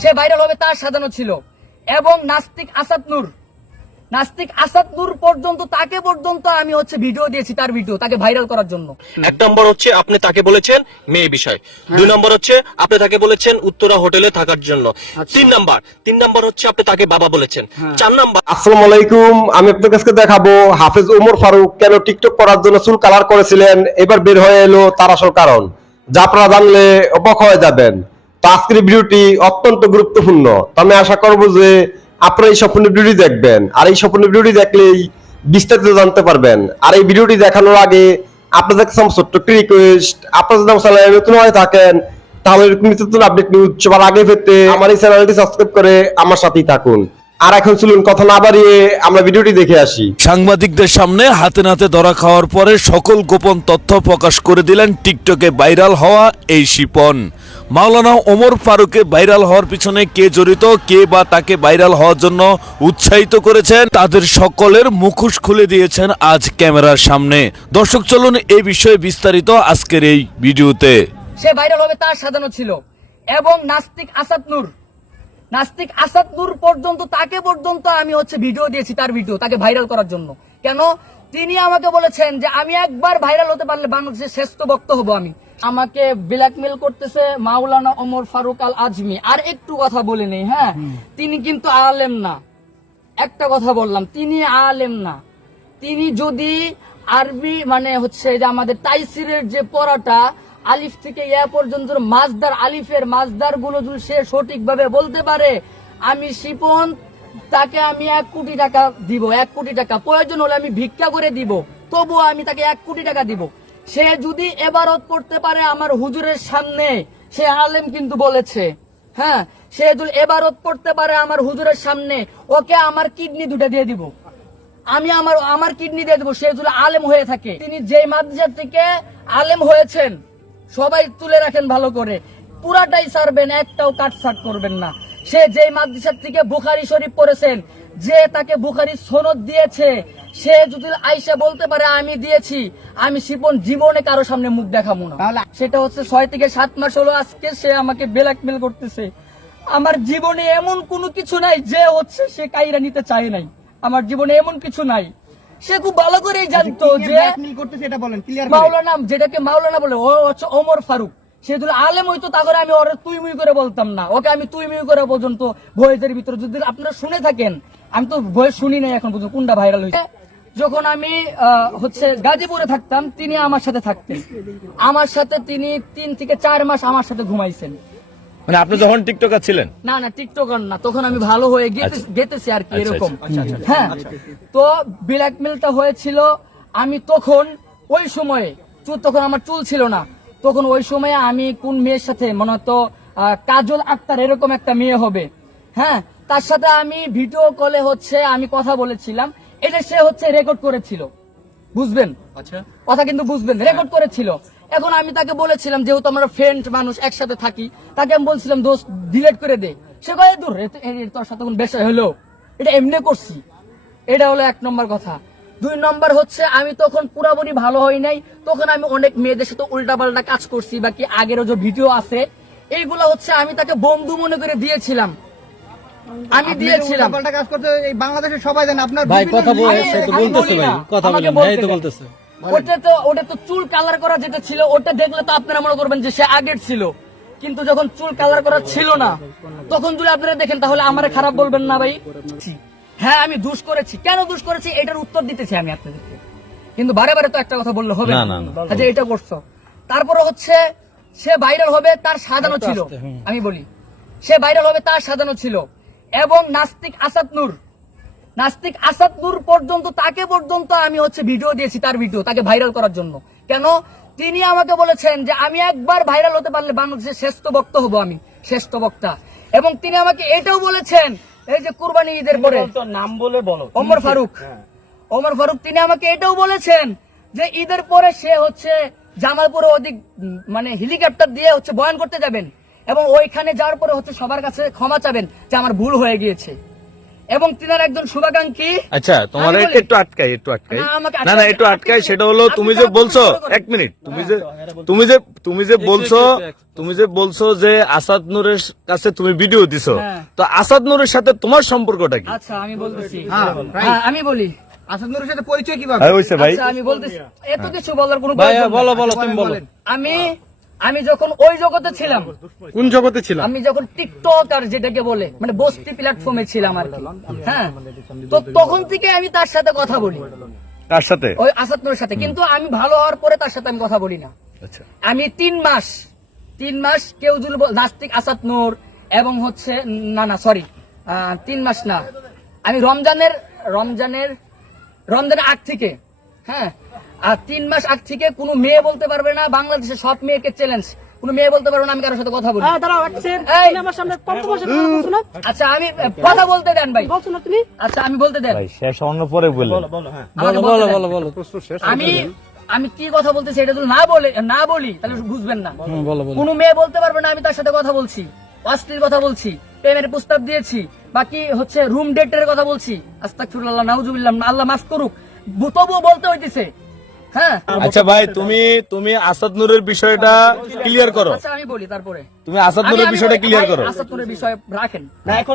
সে viral হবে তার সাজানো ছিল। এবং নাস্তিক আসাদ নূর। নাস্তিক আসাদ নূর পর্যন্ত তাকে পর্যন্ত আমি হচ্ছে ভিডিও দিয়েছি তার ভিডিও তাকে ভাইরাল করার জন্য। এক নম্বর হচ্ছে আপনি তাকে বলেছেন মেয়ে বিষয়। দুই নম্বর হচ্ছে আপনি তাকে বলেছেন উত্তরা হোটেলে থাকার জন্য। তিন নাম্বার তিন নাম্বার হচ্ছে আপনি তাকে বাবা বলেছেন। চার নাম্বার আসসালামু আলাইকুম আমি আপনার কাছে দেখাবো হাফেজ ওমর ফারুক কেন টিকটক করার জন্য চুল কালার করেছিলেন এবার বের হয়ে এলো তার আসল কারণ। যা আপনারা জানলে অবাক হয়ে যাবেন। তো আজকের ভিডিওটি অত্যন্ত গুরুত্বপূর্ণ। তো আমি আশা করব যে আপনারা এই স্বপ্নের ভিডিওটি দেখবেন। আর এই স্বপ্নের ভিডিওটি দেখলেই বিস্তারিত জানতে পারবেন। আর এই ভিডিওটি দেখানোর আগে আপনাদের কাছে ছোট্ট একটি রিকোয়েস্ট আপনারা যদি আমার চ্যানেলে নতুন হয়ে থাকেন, তাহলে এরকম নিত্য আপডেট নিউজ সবার আগে পেতে আমার এই চ্যানেলটি সাবস্ক্রাইব করে আমার সাথেই থাকুন। আর এখন চলুন কথা না বাড়িয়ে আমরা ভিডিওটি দেখে আসি। সাংবাদিকদের সামনে হাতে নাতে ধরা খাওয়ার পরে সকল গোপন তথ্য প্রকাশ করে দিলেন টিকটকে ভাইরাল হওয়া এই শিপন। মাওলানা ওমর ফারুকে ভাইরাল হওয়ার পিছনে কে জড়িত কে বা তাকে ভাইরাল হওয়ার জন্য উৎসাহিত করেছেন তাদের সকলের মুখোশ খুলে দিয়েছেন আজ ক্যামেরার সামনে। দর্শক চলুন এই বিষয়ে বিস্তারিত আজকের এই ভিডিওতে। সে ভাইরাল হবে তার সাজানো ছিল। এবং নাস্তিক আসাদ নূর নাস্তিক আসাদ নূর পর্যন্ত তাকে পর্যন্ত আমি হচ্ছে ভিডিও দিয়েছি তার ভিডিও তাকে ভাইরাল করার জন্য। কেন? তিনি আমাকে বলেছেন যে আমি একবার ভাইরাল হতে পারলে বাংলাদেশের শ্রেষ্ঠ বক্ত হব আমি। আমাকে ব্ল্যাকমেল করতেছে মাওলানা ওমর ফারুক আল আজমি আর একটু কথা বলে নেই হ্যাঁ? তিনি কিন্তু আলেম না। একটা কথা বললাম তিনি আলেম না। তিনি যদি আরবি মানে হচ্ছে যে আমাদের তাইসিরের যে পড়াটা আলিফ থেকে ইয়া পর্যন্ত মাজদার আলিফের মাজদারগুলো যদি সে সঠিকভাবে বলতে পারে, আমি শিপন, তাকে আমি এক কোটি টাকা দিব, এক কোটি টাকা। প্রয়োজন হলে আমি ভিক্ষা করে দিব, তবুও আমি তাকে এক কোটি টাকা দিব। সে যদি এবারত করতে পারে আমার হুজুরের সামনে, সে আলেম কিন্তু বলেছে হ্যাঁ? সে যদি এবারত পড়তে পারে আমার হুজুরের সামনে, ওকে আমার কিডনি দুটো দিয়ে দিব। আমি আমার আমার কিডনি দিয়ে দেবো, সে যদি আলেম হয়ে থাকে। তিনি যে মাদ্রাসা থেকে আলেম হয়েছেন সবাই তুলে রাখেন ভালো করে। পুরাটাই সারবেন একটাও কাটছাট করবেন না। সে যে মাদ্রাসার থেকে বুখারি শরীফ পড়েছেন যে তাকে বুখারি সনদ দিয়েছে সে যদি আইসা বলতে পারে আমি দিয়েছি আমি শিপন জীবনে কারও সামনে মুখ দেখাবো না। সেটা হচ্ছে ছয় থেকে সাত মাস হলো আজকে সে আমাকে ব্ল্যাকমেল করতেছে। আমার জীবনে এমন কোনো কিছু নাই যে হচ্ছে সে কাইরা নিতে চায় নাই। আমার জীবনে এমন কিছু নাই। সে খুব ভালো করেই জানতো যে মাওলানা যেটাকে মাওলানা বলে ও হচ্ছে ওমর ফারুক। সে যদি আলেম হইতো তাহলে আমি ওর তুই মুই করে বলতাম না। ওকে আমি তুই মুই করে পর্যন্ত ভয়েসের ভিতরে যদি আপনারা শুনে থাকেন আমি তো ভয়েস শুনি নাই এখন পর্যন্ত কোনটা ভাইরাল হয়েছে? যখন আমি হচ্ছে গাজীপুরে থাকতাম তিনি আমার সাথে থাকতেন। আমার সাথে তিনি তিন থেকে চার মাস আমার সাথে ঘুমাইছেন। মানে আপনি যখন টিকটকার ছিলেন? না না টিকটকার না তখন আমি ভালো হয়ে গেতেছি আর কি আচ্ছা, এরকম। হ্যাঁ তো ব্ল্যাকমেলটা হয়েছিল আমি তখন ওই সময়ে চুল তখন আমার চুল ছিল না তখন ওই সময়ে আমি কোন মেয়ের সাথে মনে হতো আহ, কাজল আক্তার এরকম একটা মেয়ে হবে। হ্যাঁ তার সাথে আমি ভিডিও কলে হচ্ছে আমি কথা বলেছিলাম এটা সে হচ্ছে রেকর্ড করেছিল। বুঝবেন? আচ্ছা। কথা কিন্তু বুঝবেন রেকর্ড করেছিল। এখন আমি তাকে বলেছিলাম যেহেতু আমরা ফ্রেন্ড মানুষ একসাথে থাকি তাকে আমি বলছিলাম দোস্ত ডিলেট করে দে। সে কয়ে দূর তোর সাথে কোন বেশা হলো? এটা এমনি করছি। এটা হলো এক নম্বর কথা। দুই নম্বর হচ্ছে আমি তখন পুরাপুরি ভালো হই নাই তখন আমি অনেক মেয়েদের সাথে উল্টাপাল্টা কাজ করছি বাকি আগেরও যে ভিডিও আছে এইগুলো হচ্ছে আমি তাকে বন্ধু মনে করে দিয়েছিলাম। আমি দিয়েছিলাম। পাল্টা কাজ করতে এই বাংলাদেশের সবাই জানে আপনার ভাই কথা বলতেছে ভাই কথা বলেন তো বলতেছে। ওটা তো ওটা তো চুল কালার করা যেটা ছিল ওটা দেখলে তো আপনারা মনে করবেন যে সে আগের ছিল। কিন্তু যখন চুল কালার করা ছিল না তখন যদি আপনারা দেখেন তাহলে আমারে খারাপ বলবেন না ভাই। হ্যাঁ আমি দুষ করেছি। কেন দুষ করেছি? এটার উত্তর দিতেছি আমি আপনাদেরকে। কিন্তু বারে বারে তো একটা কথা বললে হবে না। আচ্ছা এটা করছ। তারপরে হচ্ছে সে ভাইরাল হবে তার সাজানো ছিল। আমি বলি সে ভাইরাল হবে তার সাজানো ছিল। এবং নাস্তিক আসাদ নূর নাস্তিক আসাদ নূর পর্যন্ত তাকে পর্যন্ত আমি হচ্ছে ভিডিও দিয়েছি তার ভিডিও তাকে ভাইরাল করার জন্য। কেন? তিনি আমাকে বলেছেন যে আমি একবার ভাইরাল হতে পারলে বাংলাদেশের শ্রেষ্ঠ বক্ত হব আমি শ্রেষ্ঠ বক্তা। এবং তিনি আমাকে এটাও বলেছেন এই যে কুরবানি ঈদের পরে। নাম বলে বলো। ওমর ফারুক। ওমর ফারুক তিনি আমাকে এটাও বলেছেন যে ঈদের পরে সে হচ্ছে জামালপুরে অধিক মানে হেলিকপ্টার দিয়ে হচ্ছে বয়ান করতে যাবেন। এবং ওইখানে যাওয়ার পরে হচ্ছে সবার কাছে ক্ষমা চাবেন যে আমার ভুল হয়ে গিয়েছে। এবং তিনার একজন শুভাকাঙ্ক্ষী। আচ্ছা তোমার একটু আটকাই একটু আটকাই। না, না একটু আটকাই সেটা হলো তুমি যে বলছো এক মিনিট তুমি যে তুমি যে তুমি যে বলছো তুমি যে বলছো যে আসাদ নূরের কাছে তুমি ভিডিও দিছো হ্যাঁ। তো আসাদ নূরের সাথে তোমার সম্পর্কটা কি? আচ্ছা আমি বলতেছি। হ্যাঁ, হ্যাঁ, আমি বলি। আসাদুরের সাথে পরিচয় কীভাবে? হ্যাঁ হইছে ভাই। আচ্ছা আমি বলতেছি এত কিছু বলার কোনো নেই। বলো তুমি বলো আমি আমি যখন ওই জগতে ছিলাম কোন জগতে ছিল আমি যখন টিকটক আর যেটাকে বলে মানে বস্তি প্ল্যাটফর্মে ছিলাম আর কি। হ্যাঁ? তো তখন থেকে আমি তার সাথে কথা বলি। কার সাথে? ওই আসাদ সাথে। কিন্তু আমি ভালো হওয়ার পরে তার সাথে আমি কথা বলি না। আচ্ছা। আমি তিন মাস তিন মাস কেউ বল- নাস্তিক আসাদ নূর এবং হচ্ছে না না সরি তিন মাস না। আমি রমজানের রমজানের রমজানের আগ থেকে হ্যাঁ আর তিন মাস আগ থেকে কোনো মেয়ে বলতে পারবে না বাংলাদেশের সব মেয়েকে চ্যালেঞ্জ কোনো মেয়ে বলতে পারবে না আমি কারোর সাথে কথা বলি। হ্যাঁ আচ্ছা আমি কথা বলতে দেন ভাই। তুমি। আচ্ছা আমি বলতে দেন। শেষ অন্য পরে বলতে দেন। আমি আমি কি কথা বলতেছি এটা যদি না বলে না বলি তাহলে বুঝবেন না। কোন মেয়ে বলতে পারবে না আমি তার সাথে কথা বলছি। অশ্লীল কথা বলছি প্রেমের প্রস্তাব দিয়েছি বাকি হচ্ছে রুম ডেটের কথা বলছি। আস্তাগফিরুল্লাহ নাউজুবিল্লাহ আল্লাহ মাফ করুক। তবুও বলতে হইতেছে হ্যাঁ আচ্ছা ভাই তুমি তুমি আসাদ নূরের বিষয়টা ক্লিয়ার করো। আচ্ছা আমি বলি তারপরে। তুমি আসাদ নূরের বিষয়টা ক্লিয়ার করো। আসাদ নূরের বিষয় রাখেন।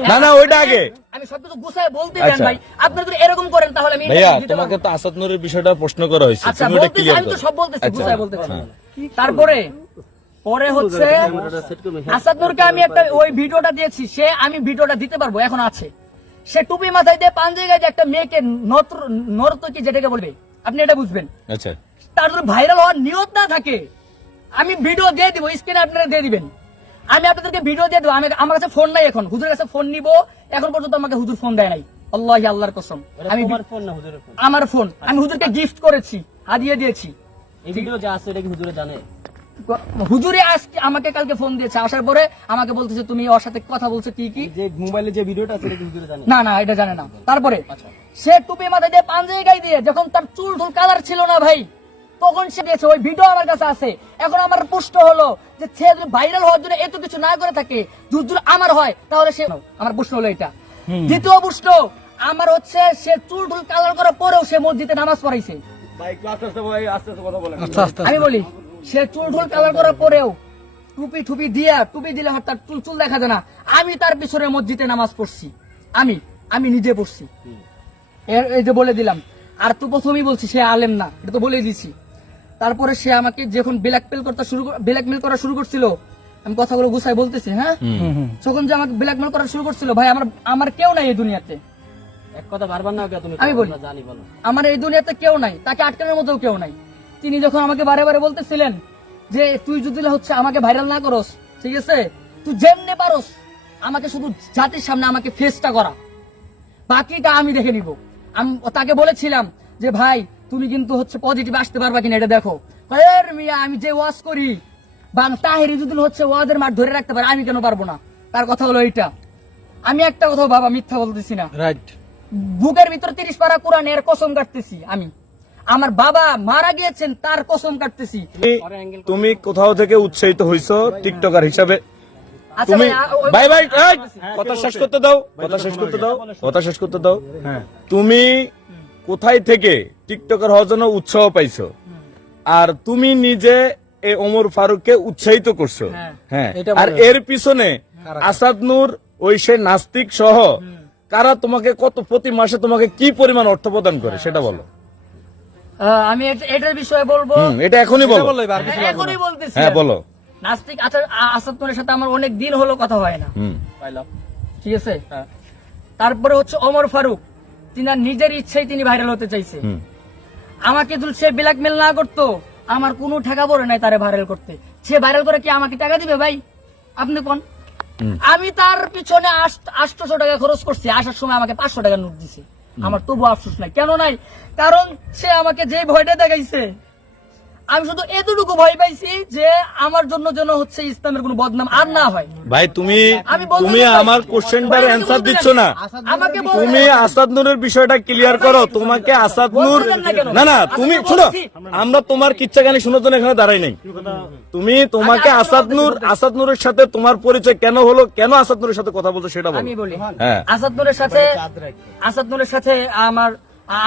না না ওইটা আগে। আমি সবকিছু গুছায় বলতে দেন আচ্ছা। ভাই। আপনারা যদি এরকম করেন তাহলে আমি ভাইয়া তোমাকে তো আসাদ নূরের বিষয়টা প্রশ্ন করা হয়েছে। আচ্ছা তুমি ওটা বলতেছি ক্লিয়ার আমি তো সব বলতেছি গুছায় বলতে পারব হ্যাঁ। তারপরে পরে হচ্ছে আসাদ নূরকে আমি একটা ওই ভিডিওটা দিয়েছি সে আমি ভিডিওটা দিতে পারব এখন আছে। সে টুপি মাথায় দিয়ে পান জায়গায় যে একটা মেয়েকে নর্ত- নর্তকী যেটাকে বলবে আপনি এটা বুঝবেন। আচ্ছা। তার ভাইরাল হওয়ার নিয়ত না থাকে আমি ভিডিও দিয়ে দিব স্ক্রিনে আপনারা দিয়ে দিবেন। আমি আপনাদেরকে ভিডিও দিয়ে দেবো আমি আমার কাছে ফোন নাই এখন। হুজুরের কাছে ফোন নিব এখন পর্যন্ত আমাকে হুজুর ফোন দেয় নাই। আল্লাহ আল্লাহর কসম। আমি আমার ফোন আমি হুজুরকে গিফট করেছি হাদিয়ে দিয়েছি। এই ভিডিও যা আছে এটা কি হুজুরে জানে? হুজুরে আজকে আমাকে কালকে ফোন দিয়েছে আসার পরে আমাকে বলতেছে তুমি ওর সাথে কথা বলছো কি কি? যে মোবাইলে যে ভিডিওটা আছে এটা কি হুজুরে জানে? না না এটা জানে না। তারপরে সে টুপি মাথায় দিয়ে পাঞ্জাবি গায়ে দিয়ে যখন তার চুল টুল কালার ছিল না ভাই তখন সে দিয়েছে ওই ভিডিও আমার কাছে আছে। এখন আমার প্রশ্ন হলো যে সে যদি ভাইরাল হওয়ার জন্য এত কিছু না করে থাকে যদি আমার হয় তাহলে সে আমার প্রশ্ন হলো এটা। দ্বিতীয় প্রশ্ন আমার হচ্ছে সে চুল টুল কালার করার পরেও সে মসজিদে নামাজ পড়াইছে। আমি বলি সে চুল টুল কালার করার পরেও টুপি টুপি দিয়া টুপি দিলে তার চুল চুল দেখা যায় না। আমি তার পিছনে মসজিদে নামাজ পড়ছি। আমি আমি নিজে পড়ছি। এর এই যে বলে দিলাম। আর তো প্রথমেই বলছি সে আলেম না এটা তো বলে দিছি। তারপরে সে আমাকে যখন ব্ল্যাকমেল করতে শুরু ব্ল্যাকমেল করা শুরু করছিল আমি কথাগুলো গুছাই বলতেছি হ্যাঁ? যখন যে আমাকে ব্ল্যাকমেল করা শুরু করছিল ভাই আমার আমার কেউ নাই এই দুনিয়াতে। এক কথা বারবার না তুমি আমি বলি। জানি বলো। আমার এই দুনিয়াতে কেউ নাই তাকে আটকানোর মতো কেউ নাই। তিনি যখন আমাকে বারে বারে বলতেছিলেন যে তুই যদি হচ্ছে আমাকে ভাইরাল না করস ঠিক আছে? তুই যেমনে পারস আমাকে শুধু জাতির সামনে আমাকে ফেসটা করা। বাকিটা আমি দেখে নিব। তাকে বলেছিলাম যে ভাই তুমি কিন্তু হচ্ছে পজিটিভ আসতে পারবা কিনা এটা দেখো। এর মিয়া আমি যে ওয়াজ করি বা তাহেরি যদি হচ্ছে ওয়াজের মাঠ ধরে রাখতে পারে আমি কেন পারব না? তার কথা হলো এইটা। আমি একটা কথা বাবা মিথ্যা বলতেছি না। রাইট বুকের ভিতর তিরিশ পারা কোরআনের কসম কাটতেছি আমি। আমার বাবা মারা গিয়েছেন তার কসম কাটতেছি। তুমি- কোথাও থেকে উৎসাহিত হইছো টিকটকার হিসাবে? তুমি ভাই, আ- ওই- ভাই ভাই এই, কথা শেষ করতে দাও কথা শেষ করতে দাও কথা শেষ করতে দাও। তুমি কোথায় থেকে টিকটকার হওয়ার জন্য উৎসাহ পাইছো? আর তুমি নিজে এই ওমর ফারুককে উৎসাহিত করছ? হ্যাঁ। হ্যাঁ। আর এর পিছনে আসাদ নূর ওই সে নাস্তিক সহ কারা তোমাকে কত প্রতি মাসে তোমাকে কি পরিমাণ অর্থ প্রদান করে? সেটা বলো। আমি এটার বিষয়ে বলব। এটা এখনই বলো। এখনই বলতেছি হ্যাঁ বলো। নাস্তিক আসাদ নূরের সাথে আমার অনেক দিন হলো কথা হয় না। ঠিক আছে? তারপরে হচ্ছে ওমর ফারুক তিনার নিজের ইচ্ছাই তিনি ভাইরাল হতে চাইছে। আমাকে যদি সে ব্ল্যাকমেল না করতো আমার কোনো টাকা পড়ে নাই তারে ভাইরাল করতে। সে ভাইরাল করে কি আমাকে টাকা দিবে ভাই? আপনি কোন? আমি তার পিছনে আটশো টাকা খরচ করছি। আসার সময় আমাকে পাঁচশো টাকা নোট দিছে। আমার তবু আফসোস নাই। কেন নাই? কারণ সে আমাকে যে ভয়টা দেখাইছে আমি শুধু এতটুকু ভয় পাইছি যে আমার জন্য যেন হচ্ছে ইসলামের কোনো বদনাম আর না হয়। ভাই তুমি তুমি আমার কোশ্চেনটার অ্যান্সার দিচ্ছ না। তুমি আসাদ নূরের বিষয়টা ক্লিয়ার করো। তোমাকে আসাদ নূর না না না তুমি শোনো আমরা তোমার কিচ্ছা গানি শোনার জন্য এখানে দাঁড়াই নাই। তুমি তোমাকে আমি আসাদ নূর আসাদ নূরের সাথে তোমার পরিচয় কেন হলো? কেন আসাদ নূরের সাথে কথা বলছো সেটা বলো। আমি বলি হ্যাঁ। আসাদ নূরের সাথে আসাদ নূরের সাথে আমার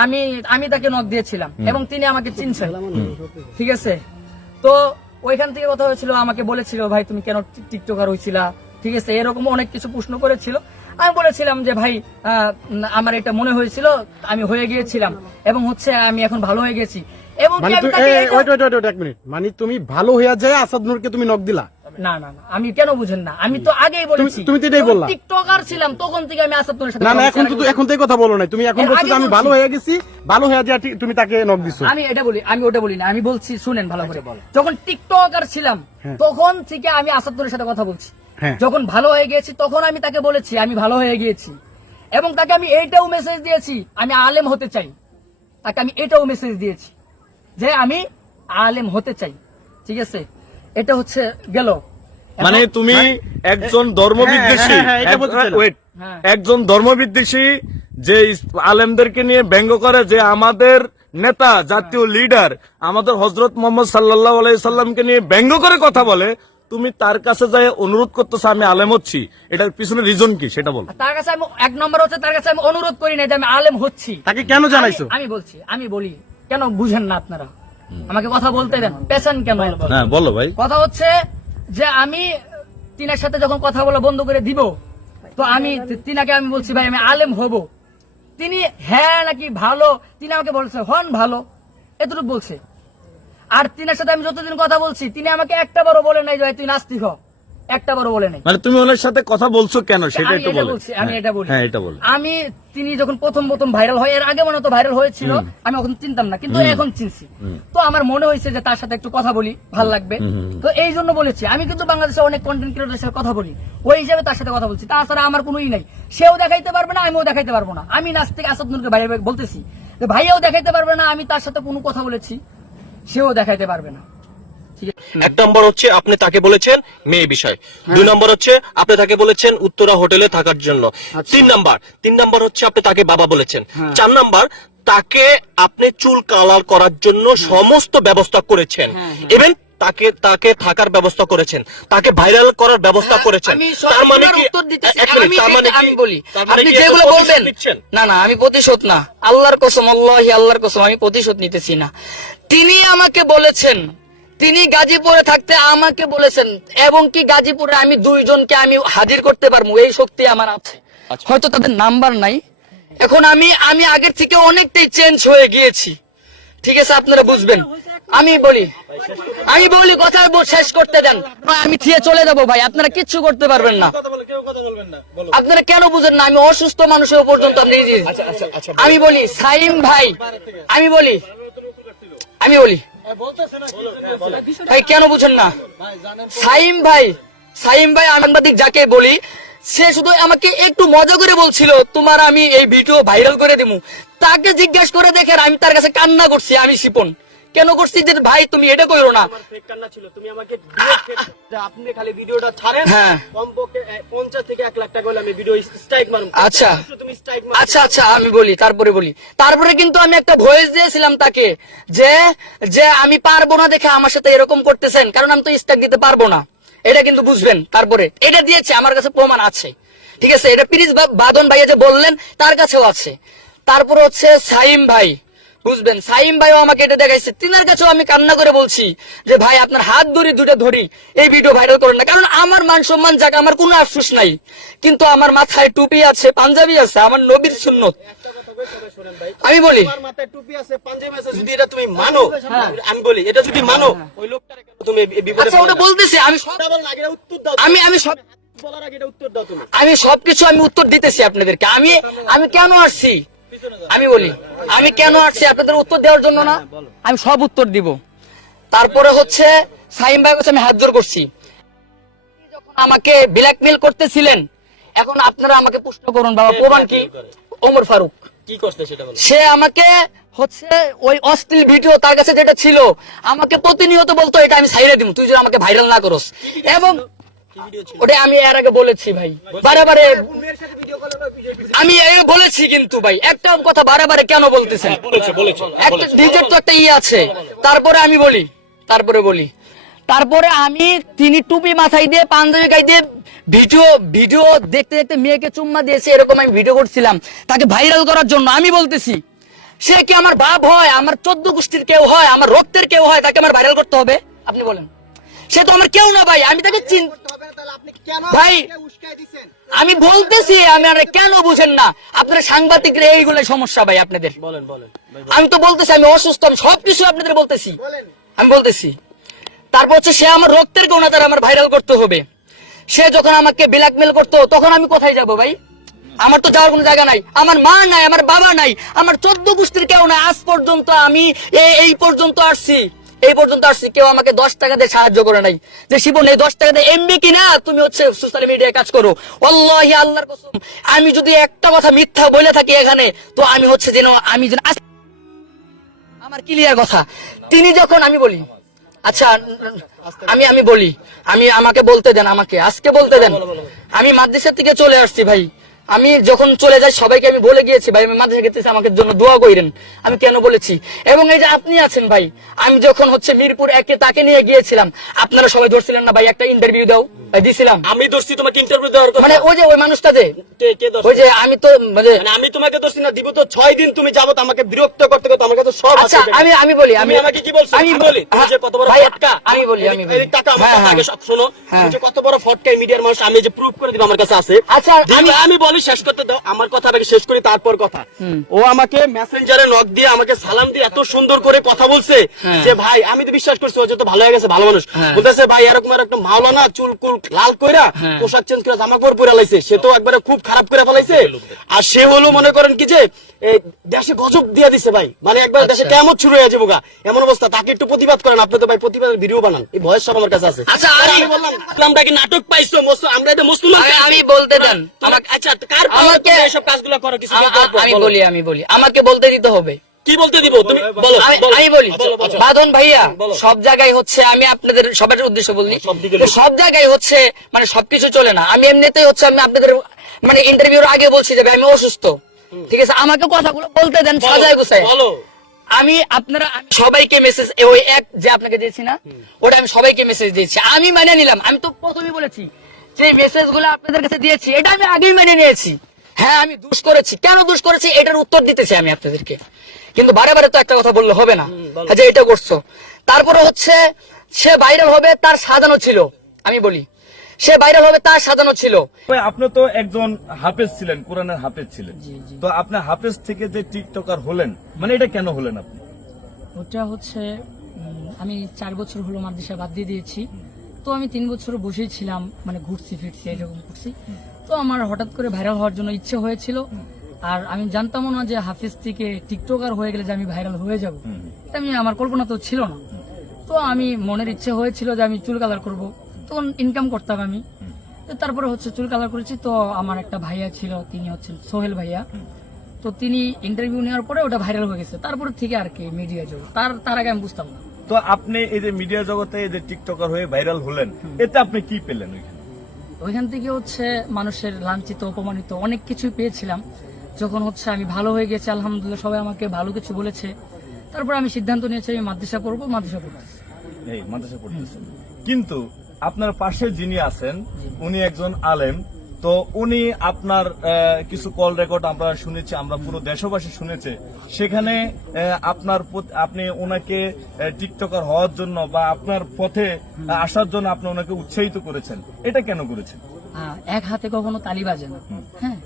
আমি আমি তাকে নক দিয়েছিলাম এবং তিনি আমাকে চিনছেন। ঠিক আছে? তো ওইখান থেকে কথা হয়েছিল আমাকে বলেছিল ভাই তুমি কেন টিকটকার হয়েছিলা ঠিক আছে? এরকম অনেক কিছু প্রশ্ন করেছিল। আমি বলেছিলাম যে ভাই আহ, আমার এটা মনে হয়েছিল আমি হয়ে গিয়েছিলাম এবং হচ্ছে আমি এখন ভালো হয়ে গেছি। এবং মানে মানে তুমি ভালো হয়ে যায় আসাদ নূরকে তুমি নক দিলা? না না না আমি কেন বুঝেন না? আমি তো আগেই বলেছি তুমি তো এটাই যখন বললা। টিকটকার ছিলাম তখন থেকে আমি আসাদ নূরের সাথে না না এখন তো এখন তো কথা বলো নাই। তুমি এখন বলছো আমি ভালো হয়ে গেছি ভালো হয়ে যায় তুমি তাকে নক দিছো। আমি এটা বলি আমি ওটা বলি না আমি বলছি শুনেন ভালো করে। যখন টিকটকার ছিলাম তখন থেকে আমি সাথে কথা বলছি। হ্যাঁ। যখন ভালো হয়ে গিয়েছি তখন আমি তাকে বলেছি আমি ভালো হয়ে গিয়েছি। এবং তাকে আমি এইটাও মেসেজ দিয়েছি আমি আলেম হতে চাই। তাকে আমি এটাও মেসেজ দিয়েছি যে আমি আলেম হতে চাই। ঠিক আছে? এটা হচ্ছে গেল। মানে তুমি একজন ধর্মবিদ্বেষী হ্যাঁ, হ্যাঁ, হ্যাঁ। একজন ধর্মবিদ্বেষী যে আলেমদেরকে নিয়ে ব্যঙ্গ করে যে আমাদের নেতা জাতীয় লিডার আমাদের হজরত মোহাম্মদ সাল্লাহ সাল্লামকে নিয়ে ব্যঙ্গ করে কথা বলে তুমি তার কাছে যাই অনুরোধ করতেছো আমি আলেম হচ্ছি। এটার পিছনে রিজন কি? সেটা বল। তার কাছে আমি এক নম্বর হচ্ছে তার কাছে আমি অনুরোধ করি না যে আমি আলেম হচ্ছি। তাকে কেন জানাইছো? আমি- আমি বলছি আমি বলি কেন বুঝেন না আপনারা? আমাকে কথা বলতে দেন। পেশেন্ট কেন হ্যাঁ বলো ভাই। কথা হচ্ছে যে আমি তিনার সাথে যখন কথা বলা বন্ধ করে দিব তো আমি তিনাকে আমি বলছি ভাই আমি আলেম হব। তিনি হ্যাঁ নাকি ভালো? তিনি আমাকে বলছে হন ভালো। এতটুকু বলছে। আর তিনার সাথে আমি যতদিন কথা বলছি তিনি আমাকে একটা বারো বলে নাই যে তুই নাস্তিক হ। বলে নাই। মানে তুমি ওনার সাথে কথা বলছো কেন? সেটা একটু বলো। আমি এটা বলি। হ্যাঁ এটা বলো। আমি তিনি যখন প্রথম প্রথম ভাইরাল হয় এর আগে মনে হতো ভাইরাল হয়েছিল আমি এখন চিনতাম না কিন্তু এখন চিনছি। তো আমার মনে হয়েছে যে তার সাথে একটু কথা বলি ভালো লাগবে। তো এই জন্য বলেছি আমি কিন্তু বাংলাদেশে অনেক কন্টেন্ট ক্রিয়েটরের সাথে কথা বলি। ওই হিসাবে তার সাথে কথা বলছি। তাছাড়া আমার কোনো ই নাই। সেও দেখাইতে পারবে না আমিও দেখাইতে পারব না। আমি নাস্তিক আসাদ নুরকে ভাই ভাই বলতেছি ভাইয়াও দেখাইতে পারবে না আমি তার সাথে কোনো কথা বলেছি। সেও দেখাইতে পারবে না। এক নম্বর হচ্ছে আপনি তাকে বলেছেন মেয়ে বিষয়। দুই নম্বর হচ্ছে আপনি তাকে বলেছেন উত্তরা হোটেলে থাকার জন্য। তিন নাম্বার তিন নাম্বার হচ্ছে আপনি তাকে বাবা বলেছেন। চার নাম্বার তাকে আপনি চুল কালার করার জন্য সমস্ত ব্যবস্থা করেছেন। ইভেন তাকে তাকে থাকার ব্যবস্থা করেছেন। তাকে ভাইরাল করার ব্যবস্থা করেছেন। আমি তার মানে কি? তার মানে কি? বলি। মানে আপনি যেগুলো বলবেন না না আমি প্রতিশোধ না। আল্লাহর কসম আল্লাহি আল্লাহর কসম আমি প্রতিশোধ নিতেছি না। তিনি আমাকে বলেছেন তিনি গাজীপুরে থাকতে আমাকে বলেছেন এবং কি গাজীপুরে আমি দুইজনকে আমি হাজির করতে পারব? এই শক্তি আমার আছে। হয়তো তাদের নাম্বার নাই। এখন আমি আমি আগের থেকে অনেকটাই চেঞ্জ হয়ে গিয়েছি। ঠিক আছে আপনারা বুঝবেন। আমি বলি আমি বলি কথা বল- শেষ করতে দেন। আমি থিয়ে চলে যাব ভাই। আপনারা কিচ্ছু করতে পারবেন না। আপনারা কেন বুঝেন না? আমি অসুস্থ মানুষের পর্যন্ত আমি বলি সাইম ভাই আমি বলি আমি বলি ভাই কেন বুঝেন না? সাইম ভাই সাইম ভাই সাংবাদিক যাকে বলি সে শুধু আমাকে একটু মজা করে বলছিল তোমার আমি এই ভিডিও ভাইরাল করে দিব তাকে জিজ্ঞেস করে দেখে আমি তার কাছে কান্না করছি আমি শিপন। কেন করছি যে ভাই তুমি এটা করো না? ছিল তুমি আমাকে আপনি খালি ভিডিওটা ছাড়েন। হ্যাঁ। কমপক্ষে পঞ্চাশ থেকে এক লাখ টাকা হলে আমি ভিডিও স্ট্রাইক আচ্ছা। তুমি স্ট্রাইক আচ্ছা আচ্ছা আমি বলি তারপরে বলি। তারপরে কিন্তু আমি একটা ভয়েস দিয়েছিলাম তাকে যে যে আমি পারব না দেখে আমার সাথে এরকম করতেছেন কারণ আমি তো স্টাক দিতে পারব না। এটা কিন্তু বুঝবেন তারপরে। এটা দিয়েছে আমার কাছে প্রমাণ আছে। ঠিক আছে এটা প্লিজ বাদন ভাইয়া যে বললেন তার কাছেও আছে। তারপরে হচ্ছে সাইম ভাই। বুঝবেন সাইম ভাইও আমাকে এটা দেখাইছে। তিনার কাছেও আমি কান্না করে বলছি যে ভাই আপনার হাত ধরি দুটো ধরি এই ভিডিও ভাইরাল করেন না। কারণ আমার মান সম্মান যাক আমার কোনো আফসোস নাই। কিন্তু আমার মাথায় টুপি আছে পাঞ্জাবি আছে আমার নবীর সুন্নত। আমি বলি মাথায় টুপি আছে পাঞ্জাবি আছে যদি এটা তুমি মানো আমি বলি এটা যদি মানো ওই লোকটার তুমি এই আচ্ছা ওটা বলতেছি আমি সব কথা বলার আগে এটা উত্তর দাও আমি আমি সব বলার আগে এটা উত্তর দাও তুমি। আমি সবকিছু আমি উত্তর দিতেছি আপনাদেরকে। আমি আমি কেন আসছি? আমি বলি আমি কেন আসছি? আপনাদের উত্তর দেওয়ার জন্য না? আমি সব উত্তর দিব। তারপরে হচ্ছে সাইম ভাই কাছে আমি হাত জোর করছি। যখন আমাকে ব্ল্যাকমেল করতেছিলেন এখন আপনারা আমাকে প্রশ্ন করুন। বাবা প্রমাণ কি? ওমর ফারুক। কি করতে সেটা সে আমাকে হচ্ছে ওই অশ্লীল ভিডিও তার কাছে যেটা ছিল আমাকে প্রতিনিয়ত বলতো এটা আমি সাইরে দিব তুই যদি আমাকে ভাইরাল না করস। এবং ওটা আমি এর আগে বলেছি ভাই। বারে বারে আমি বলেছি কিন্তু ভাই একটা কথা বারে বারে কেন বলতেছেন? বলেছে একটা ডিজের তো একটা ইয়ে আছে। তারপরে আমি বলি তারপরে বলি। তারপরে আমি তিনি টুপি মাথায় দিয়ে পাঞ্জাবি গাই দিয়ে ভিডিও ভিডিও দেখতে দেখতে মেয়েকে চুম্মা দিয়েছে এরকম আমি ভিডিও করছিলাম তাকে ভাইরাল করার জন্য আমি বলতেছি সে কি আমার বাপ হয় আমার চোদ্দ গোষ্ঠীর কেউ হয় আমার রক্তের কেউ হয় তাকে আমার ভাইরাল করতে হবে? আপনি বলেন। সে তো আমার কেউ না ভাই আমি তাকে ভাই আমি বলতেছি আমি আর কেন বুঝেন না? আপনারা সাংবাদিকরা এইগুলো সমস্যা ভাই আপনাদের। বলেন বলেন। আমি তো বলতেছি আমি অসুস্থ আমি সবকিছু আপনাদের বলতেছি। আমি বলতেছি তারপর হচ্ছে সে আমার রক্তের গৌনা তার আমার ভাইরাল করতে হবে। সে যখন আমাকে ব্ল্যাকমেল করতো তখন আমি কোথায় যাব ভাই? আমার তো যাওয়ার কোনো জায়গা নাই। আমার মা নাই আমার বাবা নাই আমার চোদ্দ গোষ্ঠীর কেউ নাই। আজ পর্যন্ত আমি এ- এই পর্যন্ত আসছি। এই পর্যন্ত আসছি। কেউ আমাকে দশ টাকা দিয়ে সাহায্য করে নাই। যে শিবন, এই দশ টাকা দিয়ে এমবি কিনা? তুমি হচ্ছে সোশ্যাল মিডিয়ায় কাজ করো। অল্লাহি আল্লাহর কসম, আমি যদি একটা কথা মিথ্যা বলে থাকি এখানে, তো আমি হচ্ছে যেন, আমি যেন আমার ক্লিয়ার কথা। তিনি যখন, আমি বলি আচ্ছা আমি আমি বলি, আমি আমাকে বলতে দেন আমাকে, আজকে বলতে দেন। আমি মাদ্রাসা থেকে চলে আসছি ভাই। আমি যখন চলে যাই, সবাইকে আমি বলে গিয়েছি, ভাই, আমি মাদ্রাসা গেতেছি, আমাকে জন্য দোয়া কইরেন। আমি কেন বলেছি? এবং এই যে আপনি আছেন, ভাই, আমি যখন হচ্ছে মিরপুর একে তাকে নিয়ে গিয়েছিলাম, আপনারা সবাই ধরছিলেন না, ভাই, একটা ইন্টারভিউ দাও। দিছিলাম। আমি দোষী তোমাকে ইন্টারভিউ দেওয়ার কথা। মানে ওই যে ওই মানুষটা যে কে কে দোষী? ওই যে আমি তো মানে মানে আমি তোমাকে না দিব তো দিন তুমি যাবত আমাকে বিরক্ত করতে করতে আমার কাছে সব আচ্ছা আমি আমি বলি আমি আমি আমাকে কি বলছো? আমি বলি তুমি যে কত বড় ফটকা। আমি বলি আমি বলি। টাকা আমার আগে। সব শোনো। তুমি যে কত বড় ফটকা মিডিয়ার মানুষ আমি যে প্রুফ করে দিব আমার কাছে আছে। আচ্ছা, আমি- আমি বলি শেষ করতে দাও আমার কথা আগে শেষ করি তারপর কথা। ও আমাকে মেসেঞ্জারে নক দিয়ে আমাকে সালাম দিয়ে এত সুন্দর করে কথা বলছে হ্যাঁ। যে ভাই আমি তো বিশ্বাস করছি ও যে তো ভালো হয়ে গেছে ভালো মানুষ। হ্যাঁ। বলতেছে ভাই এরকম একটা মাওলানা চুল কুল লাল কইরা হ্যাঁ। পোশাক চেঞ্জ করে জামা কাপড় পরে লাইছে। সে তো একবারে খুব খারাপ করে ফেলাইছে। আর সে হলো মনে করেন কি যে দেশে গজব দিয়ে দিছে ভাই। মানে একবার দেশে কেমন শুরু হয়ে যাব এমন অবস্থা। তাকে একটু প্রতিবাদ করেন। আপনি তো ভাই প্রতিবাদের ভিডিও বানান। এই ভয়েস সব আমার কাছে আছে। আচ্ছা, আর আমি- বললাম আমরা কি নাটক পাইছো? আমরা এটা মুসলিম আমি- বলতে দেন। আমাকে আচ্ছা কার আমাকে- এইসব কাজগুলো করো? কিছু আমি বলি আমি বলি। আমাকে বলতে দিতে হবে। কি বলতে দিব? তুমি বলো আমি বলি। বলো, বলো। ভাইয়া সব জায়গায় হচ্ছে আমি আপনাদের সবার উদ্দেশ্য বলি। সব দিকে যে সব জায়গায় হচ্ছে মানে সবকিছু চলে না। আমি এমনিতেই হচ্ছে আমি আপনাদের মানে ইন্টারভিউর আগে বলছি যে আমি অসুস্থ। ঠিক আছে আমাকে কথাগুলো বলতে দেন সাজায় গুছায়। আমি আপনারা আমি সবাইকে মেসেজ ওই এক যে আপনাকে দিয়েছি না ওটা আমি সবাইকে মেসেজ দিয়েছি। আমি মানে নিলাম। আমি তো প্রথমেই বলেছি যে মেসেজগুলো আপনাদের কাছে দিয়েছি এটা আমি আগেই মেনে নিয়েছি। হ্যাঁ আমি দুষ করেছি। কেন দুষ করেছি? এটার উত্তর দিতেছি আমি আপনাদেরকে। কিন্তু বারে বারে তো একটা কথা বললে হবে না। হ্যাঁ, যে এটা করছ। তারপরে হচ্ছে সে ভাইরাল হবে তার সাজানো ছিল। আমি বলি সে ভাইরাল হবে তার সাজানো ছিল। আপনি তো একজন হাফেজ ছিলেন কোরআনের হাফেজ ছিলেন। তো আপনি হাফেজ থেকে যে টিকটকার হলেন মানে এটা কেন হলেন আপনি? ওটা হচ্ছে আমি চার বছর হলো মাদ্রাসা বাদ দিয়ে দিয়েছি। তো আমি তিন বছর বসেই ছিলাম মানে ঘুরছি ফিরছি এরকম করছি। তো আমার হঠাৎ করে ভাইরাল হওয়ার জন্য ইচ্ছে হয়েছিল। আর আমি জানতামও না যে হাফিজ থেকে টিকটকার হয়ে গেলে যে আমি ভাইরাল হয়ে যাব। এটা আমি আমার কল্পনা তো ছিল না। তো আমি মনের ইচ্ছে হয়েছিল যে আমি চুল কালার করব। তখন ইনকাম করতাম আমি। তারপরে হচ্ছে চুল কালার করেছি। তো আমার একটা ভাইয়া ছিল তিনি হচ্ছেন সোহেল ভাইয়া। তো তিনি ইন্টারভিউ নেওয়ার পরে ওটা ভাইরাল হয়ে গেছে। তারপরে থেকে আর কি মিডিয়া জগৎ। তার তার আগে আমি বুঝতাম না। তো আপনি এই যে মিডিয়া জগতে এই যে টিকটকার হয়ে ভাইরাল হলেন এতে আপনি কি পেলেন ওইখান থেকে হচ্ছে মানুষের লাঞ্ছিত অপমানিত অনেক কিছুই পেয়েছিলাম। যখন হচ্ছে আমি ভালো হয়ে গেছি আলহামদুলিল্লাহ সবাই আমাকে ভালো কিছু বলেছে। তারপর আমি সিদ্ধান্ত নিয়েছি আমি মাদ্রাসা করব মাদ্রাসা করতেছি। এই মাদ্রাসা পড়তেছেন কিন্তু আপনার পাশে যিনি আছেন উনি একজন আলেম। তো উনি আপনার কিছু কল রেকর্ড আমরা শুনেছি আমরা পুরো দেশবাসী শুনেছে। সেখানে আপনার আপনি ওনাকে টিকটকার হওয়ার জন্য বা আপনার পথে আসার জন্য আপনি ওনাকে উৎসাহিত করেছেন। এটা কেন করেছেন? এক হাতে কখনো তালি বাজে না। হ্যাঁ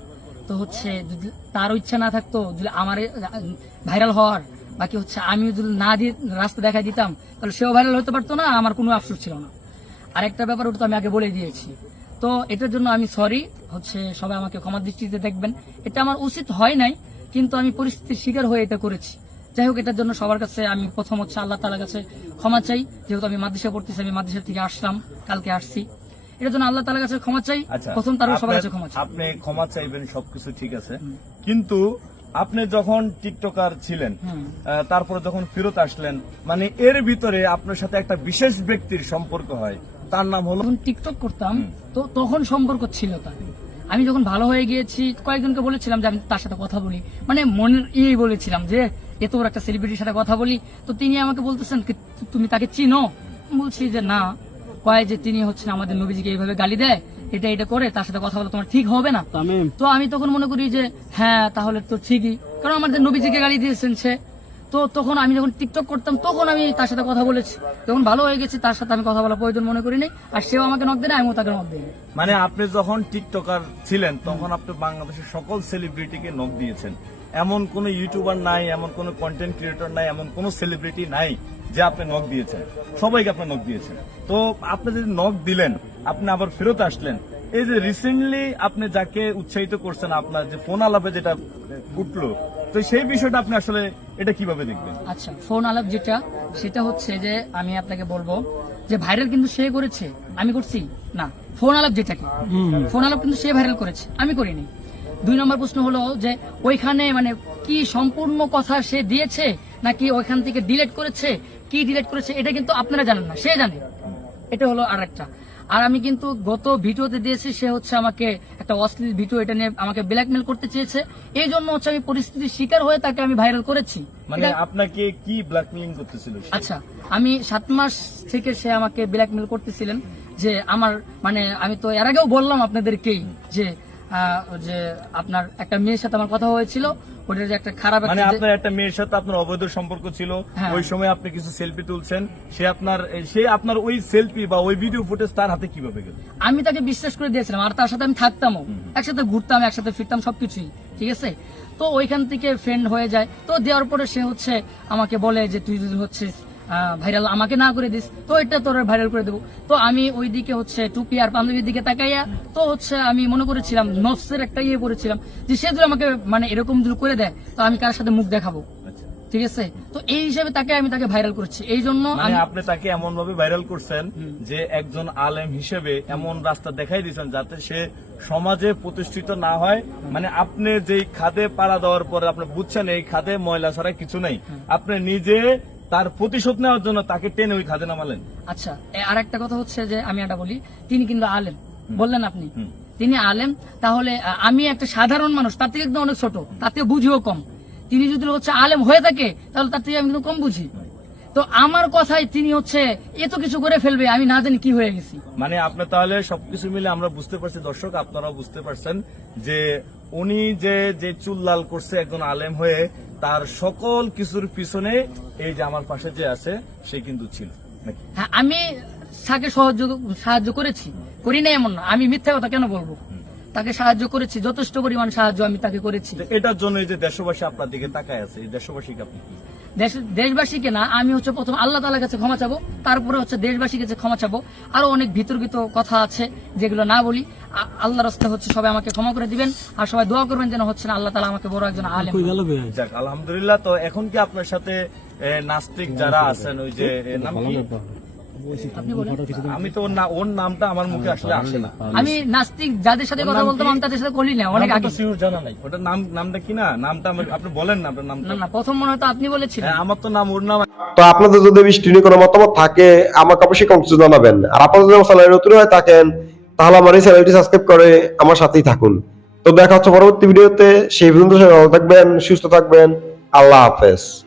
তো হচ্ছে যদি তার ইচ্ছা না থাকতো, যদি আমার ভাইরাল হওয়ার, বাকি হচ্ছে আমি যদি না দিয়ে রাস্তা দেখাই দিতাম, তাহলে সেও ভাইরাল হতে পারতো না, আমার কোনো আফসোস ছিল না। আরেকটা ব্যাপার ওটা তো আমি আগে বলে দিয়েছি। তো এটার জন্য আমি সরি হচ্ছে সবাই আমাকে ক্ষমা দৃষ্টিতে দেখবেন। এটা আমার উচিত হয় নাই, কিন্তু আমি পরিস্থিতির শিকার হয়ে এটা করেছি। যাই হোক, এটার জন্য সবার কাছে আমি প্রথম হচ্ছে আল্লাহ তালার কাছে ক্ষমা চাই। যেহেতু আমি মাদ্রাসা পড়তেছি, আমি মাদ্রাসা থেকে আসলাম, কালকে আসছি। এটার জন্য আল্লাহ তালার কাছে ক্ষমা চাই। আচ্ছা প্রথম তারও সবার কাছে ক্ষমা চাই। আপনি ক্ষমা চাইবেন সবকিছু ঠিক আছে। কিন্তু আপনি যখন টিকটকার ছিলেন তারপরে যখন ফেরত আসলেন মানে এর ভিতরে আপনার সাথে একটা বিশেষ ব্যক্তির সম্পর্ক হয়। তার নাম হলো যখন টিকটক করতাম তো তখন সম্পর্ক ছিল তার। আমি যখন ভালো হয়ে গিয়েছি কয়েকজনকে বলেছিলাম যে আমি তার সাথে কথা বলি। মানে মনের ইয়ে বলেছিলাম যে এত একটা সেলিব্রিটির সাথে কথা বলি। তো তিনি আমাকে বলতেছেন তুমি তাকে চিনো? বলছি যে না। কয় যে তিনি হচ্ছেন আমাদের নবীজিকে এইভাবে গালি দেয় এটা এটা করে তার সাথে কথা বলা তোমার ঠিক হবে না। তো আমি তখন মনে করি যে হ্যাঁ তাহলে তো ঠিকই। কারণ আমাদের নবীজিকে গালি দিয়েছেন সে। তো তখন আমি যখন টিকটক করতাম তখন আমি তার সাথে কথা বলেছি। যখন ভালো হয়ে গেছি তার সাথে আমি কথা বলা প্রয়োজন মনে করি নাই। আর সেও আমাকে নক দেয় আমিও তাকে নক দিই। মানে আপনি যখন টিকটকার ছিলেন তখন আপনি বাংলাদেশের সকল সেলিব্রিটিকে নক দিয়েছেন। এমন কোন ইউটিউবার নাই এমন কোন কন্টেন্ট ক্রিয়েটর নাই এমন কোন সেলিব্রিটি নাই। যে আপনি নক দিয়েছেন। সবাইকে আপনি নক দিয়েছেন। তো আপনি যদি নক দিলেন আপনি আবার ফেরত আসলেন এই যে রিসেন্টলি আপনি যাকে উৎসাহিত করছেন আপনার যে ফোন আলাপে যেটা উঠল তো সেই বিষয়টা আপনি আসলে এটা কীভাবে দেখবেন? আচ্ছা ফোন আলাপ যেটা সেটা হচ্ছে যে আমি আপনাকে বলব যে ভাইরাল কিন্তু সে করেছে আমি করছি? না ফোন আলাপ যেটাকে। ফোন আলাপ কিন্তু সে ভাইরাল করেছে আমি করিনি। দুই নম্বর প্রশ্ন হলো যে ওইখানে মানে কি সম্পূর্ণ কথা সে দিয়েছে নাকি ওইখান থেকে ডিলেট করেছে কি ডিলেট করেছে এটা কিন্তু আপনারা জানেন না সে জানে। এটা হলো আর একটা আর আমি কিন্তু গত ভিডিওতে দিয়েছি সে হচ্ছে আমাকে একটা অশ্লীল ভিডিও এটা নিয়ে আমাকে ব্ল্যাকমেল করতে চেয়েছে। এই জন্য হচ্ছে আমি পরিস্থিতির শিকার হয়ে তাকে আমি ভাইরাল করেছি। মানে আপনাকে কি ব্ল্যাকমেলিং করতেছিল আচ্ছা আমি সাত মাস থেকে সে আমাকে ব্ল্যাকমেল করতেছিলেন যে আমার মানে আমি তো এর আগেও বললাম আপনাদেরকেই যে আহ, যে আপনার একটা মেয়ের সাথে আমার কথা হয়েছিল যে একটা খারাপ মানে আপনার একটা মেয়ের সাথে আপনার অবৈধ সম্পর্ক ছিল হ্যাঁ। ওই সময় আপনি কিছু সেলফি তুলছেন সে আপনার সে আপনার ওই সেলফি বা ওই ভিডিও ফুটেজ তার হাতে কীভাবে গেল? আমি তাকে বিশ্বাস করে দিয়েছিলাম আর তার সাথে আমি থাকতাম একসাথে ঘুরতাম একসাথে ফিরতাম সবকিছুই ঠিক আছে? তো ওইখান থেকে ফ্রেন্ড হয়ে যায়। তো দেওয়ার পরে সে হচ্ছে আমাকে বলে যে তুই যদি হচ্ছিস ভাইরাল আমাকে না করে দিস তো এটা তোর ভাইরাল করে দেবো। তো আমি ওই দিকে হচ্ছে টুপি আর পাঞ্জাবির দিকে তাকাইয়া তো হচ্ছে আমি মনে করেছিলাম নফসের একটা ইয়ে করেছিলাম যে সে যদি আমাকে মানে এরকম যদি করে দেয় তো আমি কার সাথে মুখ দেখাবো? আচ্ছা। ঠিক আছে? তো এই হিসাবে তাকে আমি তাকে ভাইরাল করছি। এই জন্য মানে আপনি তাকে এমন ভাবে ভাইরাল করছেন যে একজন আলেম হিসেবে এমন রাস্তা দেখাই দিয়েছেন যাতে সে সমাজে প্রতিষ্ঠিত না হয়। মানে আপনি যেই খাদে পাড়া দেওয়ার পরে আপনি বুঝছেন এই খাদে ময়লা ছাড়া কিছু নেই। আপনি নিজে তার প্রতিশোধ নেওয়ার জন্য তাকে টেনে ওই খাদে নামালেন। আচ্ছা আর একটা কথা হচ্ছে যে আমি এটা বলি তিনি কিন্তু আলেম। বললেন আপনি তিনি আলেম তাহলে আমি একটা সাধারণ মানুষ তার থেকে একদম অনেক ছোট তার থেকে বুঝিও কম। তিনি যদি হচ্ছে আলেম হয়ে থাকে তাহলে তার থেকে আমি কিন্তু কম বুঝি। তো আমার কথাই তিনি হচ্ছে এত কিছু করে ফেলবে আমি না জানি কি হয়ে গেছি। মানে আপনি তাহলে সবকিছু মিলে আমরা বুঝতে পারছি দর্শক আপনারাও বুঝতে পারছেন যে উনি যে যে চুল লাল করছে একজন আলেম হয়ে তার সকল কিছুর পিছনে এই যে আমার পাশে যে আছে সে কিন্তু ছিল। হ্যাঁ আমি তাকে সাহায্য সাহায্য করেছি। করি না এমন না আমি মিথ্যা কথা কেন বলব? তাকে সাহায্য করেছি যথেষ্ট পরিমাণ সাহায্য আমি তাকে করেছি। এটার জন্য এই যে দেশবাসী আপনার দিকে তাকায় আছে এই দেশবাসীকে আপনি দেশ- দেশবাসীকে না আমি হচ্ছে প্রথম আল্লাহ তালার কাছে ক্ষমা চাবো তারপরে হচ্ছে দেশবাসীর কাছে ক্ষমা চাবো। আরও অনেক বিতর্কিত কথা আছে যেগুলো না বলি। আল্লাহ রাস্তে হচ্ছে সবাই আমাকে ক্ষমা করে দিবেন আর সবাই দোয়া করবেন যেন হচ্ছে না আল্লাহ তালা আমাকে বড় একজন আলেম বানায়। যাক আলহামদুলিল্লাহ তো এখন কি আপনার সাথে নাস্তিক যারা আছেন ওই যে নাম কি? আমি তো ওর না- ওর নামটা আমার মুখে আসলে আসে না। আমি নাস্তিক যাদের সাথে কথা বলতাম আমি তাদের সাথে করি না অনেক আগে। জানা নাই। ওটার নাম নামটা কি না? নামটা আপনি বলেন না আপনার নামটা। না না প্রথম মনে হয়তো আপনি বলেছিলেন। হ্যাঁ, আমার তো নাম ওর নাম। তো আপনাদের যদি বৃষ্টি নিয়ে কোনো মতামত থাকে আমাকে অবশ্যই কমেন্টে জানাবেন। আর আপনারা যদি আমার চ্যানেলে নতুন হয়ে থাকেন তাহলে আমার এই চ্যানেলটি সাবস্ক্রাইব করে আমার সাথেই থাকুন। তো দেখা হচ্ছে পরবর্তী ভিডিওতে সেই পর্যন্ত ভালো থাকবেন সুস্থ থাকবেন। আল্লাহ হাফেজ।